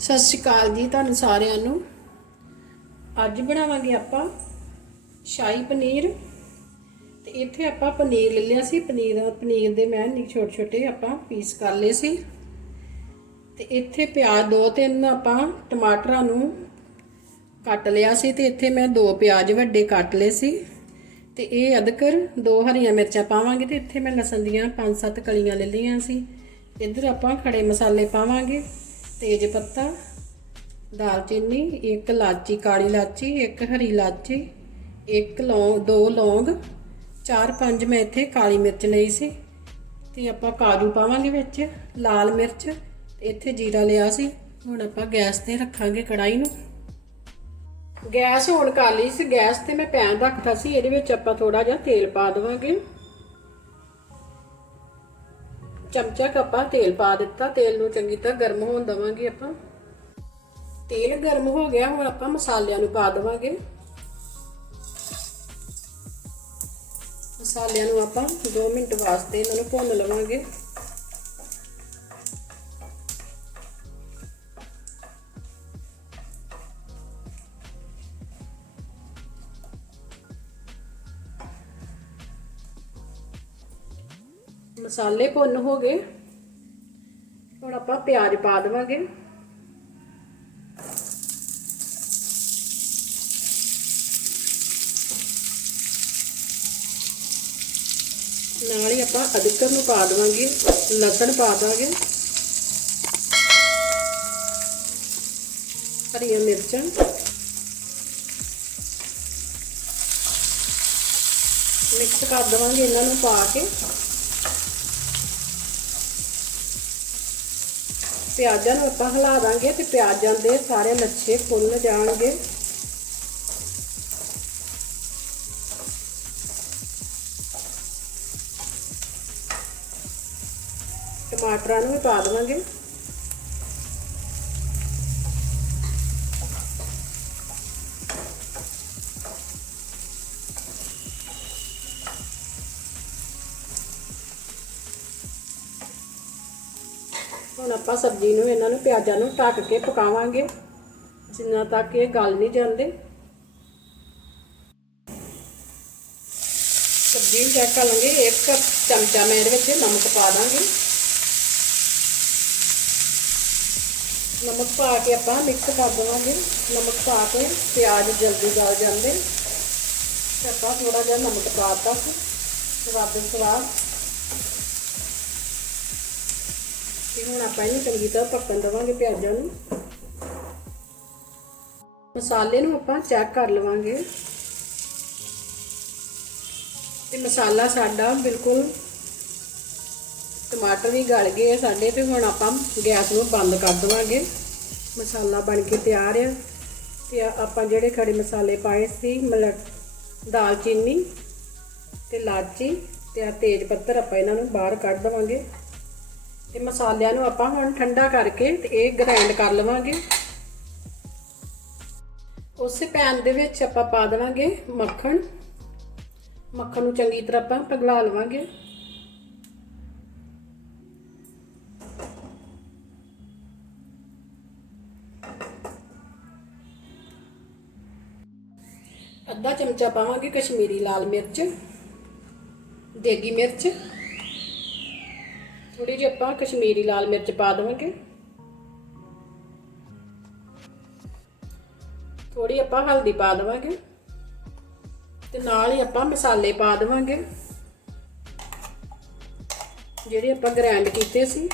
ਸਤਿ ਸ਼੍ਰੀ ਅਕਾਲ ਜੀ ਤੁਹਾਨੂੰ ਸਾਰਿਆਂ ਨੂੰ। ਅੱਜ ਬਣਾਵਾਂਗੇ ਆਪਾਂ ਸ਼ਾਹੀ ਪਨੀਰ। ਤੇ ਇੱਥੇ ਆਪਾਂ ਪਨੀਰ ਲੈ ਲਿਆ ਸੀ। ਪਨੀਰ ਪਨੀਰ ਦੇ ਮੈਂ ਛੋਟੇ ਛੋਟੇ ਆਪਾਂ ਪੀਸ ਕਰ ਲਏ ਸੀ। ਤੇ ਇੱਥੇ ਪਿਆਜ਼ ਦੋ ਤਿੰਨ ਆਪਾਂ ਟਮਾਟਰਾਂ ਨੂੰ ਕੱਟ ਲਿਆ ਸੀ ਤੇ ਇੱਥੇ ਮੈਂ ਦੋ ਪਿਆਜ਼ ਵੱਡੇ ਕੱਟ ਲਏ ਸੀ। ਤੇ ਇਹ ਅਦਕਰ ਦੋ ਹਰੀਆਂ ਮਿਰਚਾਂ ਪਾਵਾਂਗੇ ਤੇ ਇੱਥੇ ਮੈਂ ਲਸਣ ਦੀਆਂ ਪੰਜ ਸੱਤ ਕਲੀਆਂ ਲੈ ਲਈਆਂ ਸੀ। ਇੱਧਰ ਆਪਾਂ ਖੜੇ ਮਸਾਲੇ ਪਾਵਾਂਗੇ। ਤੇਜ ਪੱਤਾ ਦਾਲਚੀਨੀ ਇੱਕ ਲਾਚੀ ਕਾਲੀ ਲਾਚੀ ਇੱਕ ਹਰੀ ਲਾਚੀ ਇੱਕ ਲੌਂਗ ਦੋ ਲੌਂਗ, ਚਾਰ ਪੰਜ ਮੈਂ ਇੱਥੇ ਕਾਲੀ ਮਿਰਚ ਲਈ ਸੀ ਤੇ ਆਪਾਂ ਕਾਜੂ ਪਾਵਾਂਗੇ ਵਿੱਚ, ਲਾਲ ਮਿਰਚ, ਇੱਥੇ ਜੀਰਾ ਲਿਆ ਸੀ, ਹੁਣ ਆਪਾਂ ਗੈਸ ਤੇ ਰੱਖਾਂਗੇ ਕੜਾਈ ਨੂੰ। ਗੈਸ ਹੁਣ ਕਰ ਲਈ ਸੀ, ਗੈਸ ਤੇ ਮੈਂ ਪੈਨ ਰੱਖਤਾ ਸੀ, ਇਹਦੇ ਵਿੱਚ ਆਪਾਂ ਥੋੜਾ ਜਿਹਾ ਤੇਲ ਪਾ ਦੇਵਾਂਗੇ। ਚਮਚਾ ਕੱਪਾ ਤੇਲ ਪਾ ਦਿੱਤਾ, ਤੇਲ ਨੂੰ ਚੰਗੀ ਤਰ੍ਹਾਂ ਗਰਮ ਹੋਣ ਦਵਾਂਗੇ ਆਪਾਂ। ਤੇਲ ਗਰਮ ਹੋ ਗਿਆ, ਹੁਣ ਆਪਾਂ ਮਸਾਲਿਆਂ ਨੂੰ ਪਾ ਦੇਵਾਂਗੇ। ਮਸਾਲਿਆਂ ਨੂੰ ਆਪਾਂ 2 ਮਿੰਟ ਵਾਸਤੇ ਇਹਨਾਂ ਨੂੰ ਭੁੰਨ ਲਵਾਂਗੇ। ਮਸਾਲੇ ਭੁੰਨ ਹੋ ਗਏ। ਹੁਣ ਆਪਾਂ ਪਿਆਜ਼ ਪਾ ਦੇਵਾਂਗੇ। ਨਾਲ ਹੀ ਆਪਾਂ ਅਦਰਕ ਨੂੰ ਪਾ ਦੇਵਾਂਗੇ, ਲਸਣ ਪਾ ਦਾਂਗੇ ਹਰੀਆਂ ਮਿਰਚਾਂ। ਮਿਕਸ ਕਰ ਦੇਵਾਂਗੇ ਇਹਨਾਂ ਨੂੰ ਪਾ ਕੇ। ਪਿਆਜ਼ਾਂ ਨੂੰ ਆਪਾਂ ਹਿਲਾ ਦਾਂਗੇ ਤੇ ਪਿਆਜ਼ਾਂ ਦੇ ਸਾਰੇ ਲੱਛੇ ਫੁੱਲ ਜਾਣਗੇ। ਟਮਾਟਰਾਂ ਨੂੰ ਵੀ ਪਾ ਦੇਵਾਂਗੇ। ਹੁਣ ਆਪਾਂ ਸਬਜ਼ੀ ਨੂੰ, ਇਹਨਾਂ ਨੂੰ ਪਿਆਜ਼ਾਂ ਨੂੰ ਢੱਕ ਕੇ ਪਕਾਵਾਂਗੇ। ਜਿੰਨਾ ਤੱਕ ਇਹ ਗਲ ਨਹੀਂ ਜਾਂਦੇ। ਸਬਜ਼ੀ ਨੂੰ ਚੈੱਕ ਕਰ ਲਾਂਗੇ, ਇੱਕ ਚਮਚਾ ਮੈਂ ਇਹਦੇ ਵਿੱਚ ਨਮਕ ਪਾ ਦਾਂਗੀ। ਨਮਕ ਪਾ ਕੇ ਆਪਾਂ ਮਿਕਸ ਕਰ ਦੇਵਾਂਗੇ। ਨਮਕ ਪਾ ਕੇ ਪਿਆਜ਼ ਜਲਦੀ ਗਲ ਜਾਂਦੇ। ਤੇ ਆਪਾਂ ਥੋੜਾ ਜਿਹਾ ਨਮਕ ਪਾ ਦਿੱਤਾ ਸੀ। ਸਵਾਦ ਦੇ ਸਵਾਦ ਤੇ ਹੁਣ ਆਪਾਂ ਇਹਨੂੰ ਚੰਗੀ ਤਰ੍ਹਾਂ ਪੱਕਣ ਦੇਵਾਂਗੇ ਪਿਆਜ਼ਾਂ ਨੂੰ। ਮਸਾਲੇ ਨੂੰ ਆਪਾਂ ਚੈੱਕ ਕਰ ਲਵਾਂਗੇ। ਤੇ ਮਸਾਲਾ ਸਾਡਾ ਬਿਲਕੁਲ ਟਮਾਟਰ ਵੀ ਗਲ ਗਏ ਸਾਡੇ ਤੇ ਹੁਣ ਆਪਾਂ ਗੈਸ ਨੂੰ ਬੰਦ ਕਰ ਦੇਵਾਂਗੇ। ਮਸਾਲਾ ਬਣ ਕੇ ਤਿਆਰ ਆ। ਤੇ ਆਪਾਂ ਜਿਹੜੇ ਖੜੇ ਮਸਾਲੇ ਪਾਏ ਸੀ ਮਤਲਬ ਦਾਲਚੀਨੀ ਤੇ ਲਾਚੀ ਤੇ ਆ ਤੇਜ ਪੱਤਰ ਆਪਾਂ ਇਹਨਾਂ ਨੂੰ ਬਾਹਰ ਕੱਢ ਦੇਵਾਂਗੇ। ਤੇ ਮਸਾਲਿਆਂ ਨੂੰ ਆਪਾਂ ਹੁਣ ਠੰਡਾ ਕਰਕੇ ਤੇ ਇਹ ਗ੍ਰਾਈਂਡ ਕਰ ਲਵਾਂਗੇ। ਉਸੇ ਪੈਨ ਦੇ ਵਿੱਚ ਆਪਾਂ ਪਾ ਦੇਵਾਂਗੇ ਮੱਖਣ। ਮੱਖਣ ਨੂੰ ਚੰਗੀ ਤਰ੍ਹਾਂ ਆਪਾਂ ਪਿਘਲਾ ਲਵਾਂਗੇ। ਅੱਧਾ ਚਮਚਾ ਪਾਵਾਂਗੇ ਕਸ਼ਮੀਰੀ ਲਾਲ ਮਿਰਚ, ਦੇਗੀ ਮਿਰਚ। ਥੋੜੀ ਜਿਹੀ ਆਪਾਂ ਕਸ਼ਮੀਰੀ ਲਾਲ ਮਿਰਚ ਪਾ ਦੇਵਾਂਗੇ। ਥੋੜੀ ਆਪਾਂ ਹਲਦੀ ਪਾ ਦੇਵਾਂਗੇ। ਤੇ ਨਾਲ ਹੀ ਆਪਾਂ ਮਸਾਲੇ ਪਾ ਦੇਵਾਂਗੇ। ਜਿਹੜੇ ਆਪਾਂ ਗ੍ਰਾਈਂਡ ਕੀਤੇ ਸੀ।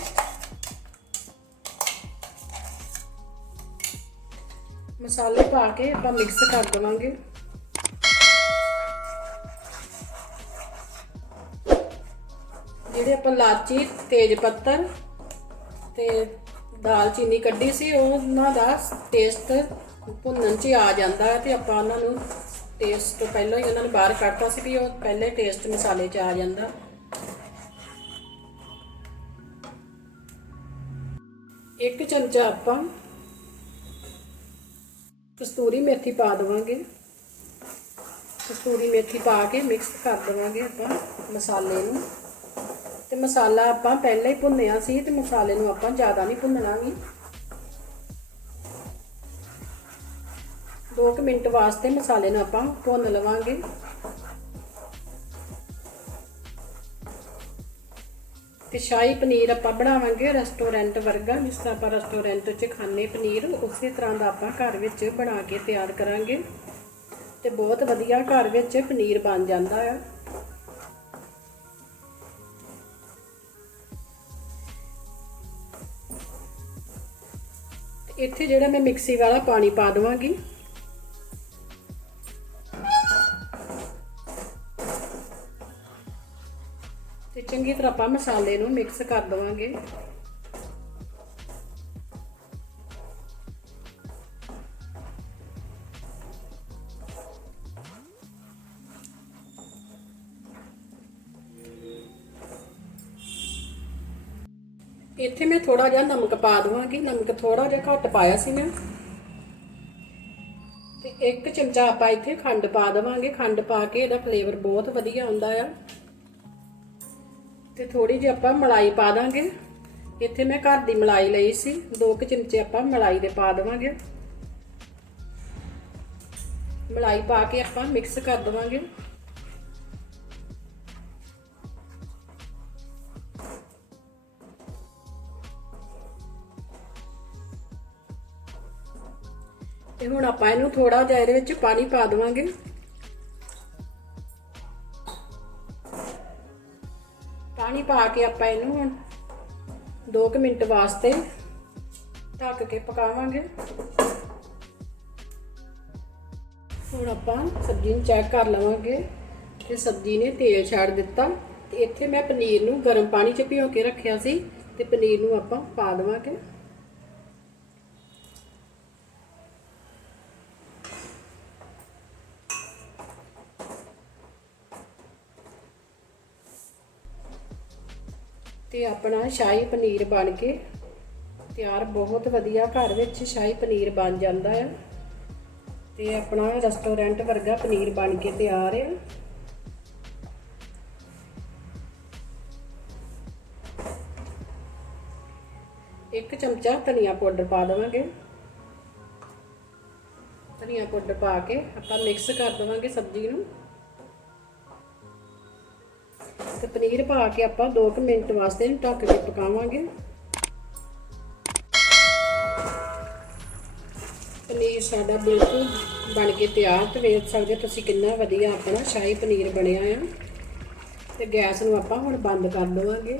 ਮਸਾਲੇ ਪਾ ਕੇ ਆਪਾਂ ਮਿਕਸ ਕਰ ਦੇਵਾਂਗੇ। ਜਿਹੜੇ ਆਪਾਂ ਲਾਚੀ, ਤੇਜ ਪੱਤਰ ਤੇ ਦਾਲਚੀਨੀ ਕੱਢੀ ਸੀ, ਉਹਨਾਂ ਦਾ ਟੇਸਟ ਭੁੰਨਣ 'ਚ ਆ ਜਾਂਦਾ ਹੈ ਤੇ ਆਪਾਂ ਉਹਨਾਂ ਨੂੰ ਟੇਸਟ ਤੋਂ ਪਹਿਲਾਂ ਹੀ ਉਹਨਾਂ ਨੂੰ ਬਾਹਰ ਕੱਢਤਾ ਸੀ ਵੀ ਉਹ ਪਹਿਲੇ ਟੇਸਟ ਮਸਾਲੇ 'ਚ ਆ ਜਾਂਦਾ। ਇੱਕ ਚਮਚਾ ਆਪਾਂ ਕਸਤੂਰੀ ਮੇਥੀ ਪਾ ਦੇਵਾਂਗੇ। ਕਸਤੂਰੀ ਮੇਥੀ ਪਾ ਕੇ ਮਿਕਸ ਕਰ ਦੇਵਾਂਗੇ ਆਪਾਂ ਮਸਾਲੇ ਨੂੰ। ਤੇ ਮਸਾਲਾ ਆਪਾਂ ਪਹਿਲਾਂ ਹੀ ਭੁੰਨਿਆ ਸੀ ਤੇ ਮਸਾਲੇ ਨੂੰ ਆਪਾਂ ਜ਼ਿਆਦਾ ਨਹੀਂ ਭੁੰਨਣਾ ਵੀ 2 ਮਿੰਟ ਵਾਸਤੇ ਮਸਾਲੇ ਨੂੰ ਆਪਾਂ ਭੁੰਨ ਲਵਾਂਗੇ। ਤੇ ਸ਼ਾਹੀ ਪਨੀਰ ਆਪਾਂ ਬਣਾਵਾਂਗੇ ਰੈਸਟੋਰੈਂਟ ਵਰਗਾ, ਜਿਸ ਤਰ੍ਹਾਂ ਆਪਾਂ ਰੈਸਟੋਰੈਂਟ 'ਚ ਖਾਣੇ ਪਨੀਰ, ਉਸੇ ਤਰ੍ਹਾਂ ਦਾ ਆਪਾਂ ਘਰ ਵਿੱਚ ਬਣਾ ਕੇ ਤਿਆਰ ਕਰਾਂਗੇ। ਤੇ ਬਹੁਤ ਵਧੀਆ ਘਰ ਵਿੱਚ ਪਨੀਰ ਬਣ ਜਾਂਦਾ ਆ। ਇੱਥੇ ਜਿਹੜਾ ਮੈਂ ਮਿਕਸੀ ਵਾਲਾ ਪਾਣੀ ਪਾ ਦਵਾਂਗੀ। ਤੇ ਚੰਗੀ ਤਰ੍ਹਾਂ ਆਪਾਂ ਮਸਾਲੇ ਨੂੰ ਮਿਕਸ ਕਰ ਦਵਾਂਗੇ। ਇੱਥੇ ਮੈਂ ਥੋੜਾ ਜਿਹਾ ਨਮਕ ਪਾ ਦਵਾਂਗੀ। ਨਮਕ ਥੋੜਾ ਜਿਹਾ ਘੱਟ ਪਾਇਆ ਸੀ ਮੈਂ। ਤੇ ਇੱਕ ਚਮਚਾ ਆਪਾਂ ਇੱਥੇ ਖੰਡ ਪਾ ਦਵਾਂਗੇ। ਖੰਡ ਪਾ ਕੇ ਇਹਦਾ ਫਲੇਵਰ ਬਹੁਤ ਵਧੀਆ ਆਉਂਦਾ ਆ। ਤੇ ਥੋੜੀ ਜਿਹੀ ਆਪਾਂ ਮਲਾਈ ਪਾ ਦਾਂਗੇ। ਇੱਥੇ ਮੈਂ ਘਰ ਦੀ ਮਲਾਈ ਲਈ ਸੀ। ਦੋ ਕੁ ਚਮਚੇ ਆਪਾਂ ਮਲਾਈ ਦੇ ਪਾ ਦਵਾਂਗੇ। ਮਲਾਈ ਪਾ ਕੇ ਆਪਾਂ ਮਿਕਸ ਕਰ ਦਵਾਂਗੇ। ਤੇ ਹੁਣ ਆਪਾਂ ਇਹਨੂੰ ਥੋੜਾ ਜਿਹਾ ਇਹਦੇ ਵਿੱਚ ਪਾਣੀ ਪਾ ਦੇਵਾਂਗੇ। ਪਾਣੀ ਪਾ ਕੇ ਆਪਾਂ ਇਹਨੂੰ ਹੁਣ 2 ਮਿੰਟ ਵਾਸਤੇ ਢੱਕ ਕੇ ਪਕਾਵਾਂਗੇ। ਹੁਣ ਆਪਾਂ ਸਬਜ਼ੀ ਨੂੰ ਚੈੱਕ ਕਰ ਲਵਾਂਗੇ ਕਿ ਸਬਜ਼ੀ ਨੇ ਤੇਲ ਛੱਡ ਦਿੱਤਾ। ਤੇ ਇੱਥੇ ਮੈਂ ਪਨੀਰ ਨੂੰ ਗਰਮ ਪਾਣੀ 'ਚ ਭਿਓ ਕੇ ਰੱਖਿਆ ਸੀ ਤੇ ਪਨੀਰ ਨੂੰ ਆਪਾਂ ਪਾ ਦੇਵਾਂਗੇ। ਤੇ ਆਪਣਾ ਸ਼ਾਹੀ ਪਨੀਰ ਬਣ ਕੇ ਤਿਆਰ ਬਹੁਤ ਵਧੀਆ, ਘਰ ਵਿੱਚ ਸ਼ਾਹੀ ਪਨੀਰ ਬਣ ਜਾਂਦਾ ਹੈ ਤੇ ਆਪਣਾ ਰੈਸਟੋਰੈਂਟ ਵਰਗਾ ਪਨੀਰ ਬਣ ਕੇ ਤਿਆਰ ਹੈ ਇੱਕ ਚਮਚਾ ਧਨੀਆ ਪਾਊਡਰ ਪਾ ਦੇਵਾਂਗੇ। ਧਨੀਆ ਪਾਊਡਰ ਪਾ ਕੇ ਆਪਾਂ ਮਿਕਸ ਕਰ ਦੇਵਾਂਗੇ ਸਬਜ਼ੀ ਨੂੰ। ਤੇ ਪਨੀਰ ਪਾ ਕੇ ਆਪਾਂ 2 ਮਿੰਟ ਵਾਸਤੇ ਢੱਕ ਕੇ ਪਕਾਵਾਂਗੇ। ਪਨੀਰ ਸਾਡਾ ਬਿਲਕੁਲ ਬਣ ਕੇ ਤਿਆਰ ਤੇ ਵੇਖ ਸਕਦੇ ਤੁਸੀਂ ਕਿੰਨਾ ਵਧੀਆ ਆਪਣਾ ਸ਼ਾਹੀ ਪਨੀਰ ਬਣਿਆ ਆ। ਤੇ ਗੈਸ ਨੂੰ ਆਪਾਂ ਹੁਣ ਬੰਦ ਕਰ ਦੇਵਾਂਗੇ।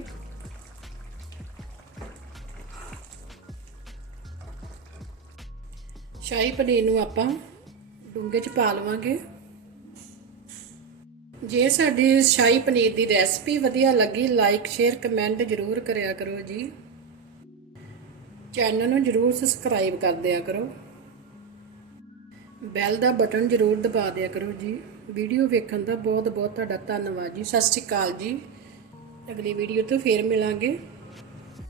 ਸ਼ਾਹੀ ਪਨੀਰ ਨੂੰ ਆਪਾਂ ਡੂੰਘੇ 'ਚ ਪਾ ਲਵਾਂਗੇ। ਜੇ ਸਾਡੀ ਸ਼ਾਹੀ ਪਨੀਰ ਦੀ ਰੈਸਪੀ ਵਧੀਆ ਲੱਗੀ ਲਾਈਕ ਸ਼ੇਅਰ ਕਮੈਂਟ ਜ਼ਰੂਰ ਕਰਿਆ ਕਰੋ ਜੀ। ਚੈਨਲ ਨੂੰ ਜ਼ਰੂਰ ਸਬਸਕ੍ਰਾਈਬ ਕਰ ਦਿਆ ਕਰੋ। ਬੈਲ ਦਾ ਬਟਨ ਜ਼ਰੂਰ ਦਬਾ ਦਿਆ ਕਰੋ ਜੀ। ਵੀਡੀਓ ਵੇਖਣ ਦਾ ਬਹੁਤ ਬਹੁਤ ਤੁਹਾਡਾ ਧੰਨਵਾਦ ਜੀ। ਸਤਿ ਸ਼੍ਰੀ ਅਕਾਲ ਜੀ। ਅਗਲੀ ਵੀਡੀਓ ਤੋਂ ਫੇਰ ਮਿਲਾਂਗੇ।